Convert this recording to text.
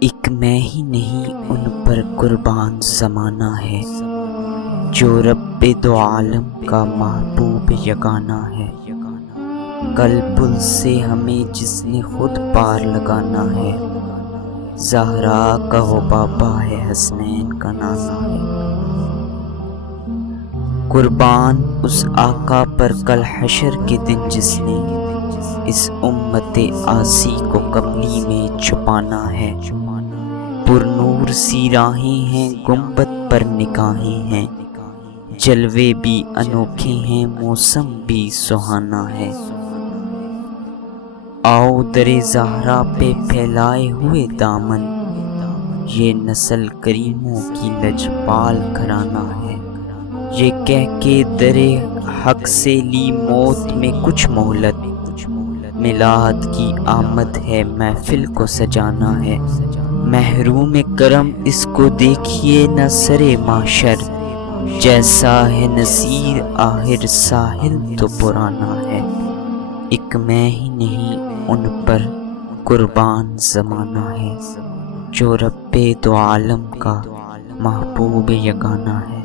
ایک میں ہی نہیں ان پر قربان زمانہ ہے، جو رب دو عالم کا محبوب یگانہ ہے۔ کل پل سے ہمیں جس نے خود پار لگانا ہے، زہرا کا وہ بابا ہے، حسنین کا نانا ہے۔ قربان اس آقا پر کل حشر کے دن جس نے اس امت عاصی کو کملی میں چھپانا ہے۔ پر نور سی راہیں ہیں، گنبد پر نگاہیں ہیں، جلوے بھی انوکھے ہیں، موسم بھی سہانا ہے۔ آؤ در زہرا پہ پھیلائے ہوئے دامن، یہ نسل کریموں کی لجپال گھرانہ ہے۔ یہ کہہ کے در حق سے لی موت میں کچھ مہلت، میلاد کی آمد ہے، محفل کو سجانا ہے۔ محروم کرم اس کو دیکھیے نہ سرے محشر، جیسا ہے نصیر آخر ساحل تو پرانا ہے۔ ایک میں ہی نہیں ان پر قربان زمانہ ہے، جو رب دو عالم کا محبوب یگانہ ہے۔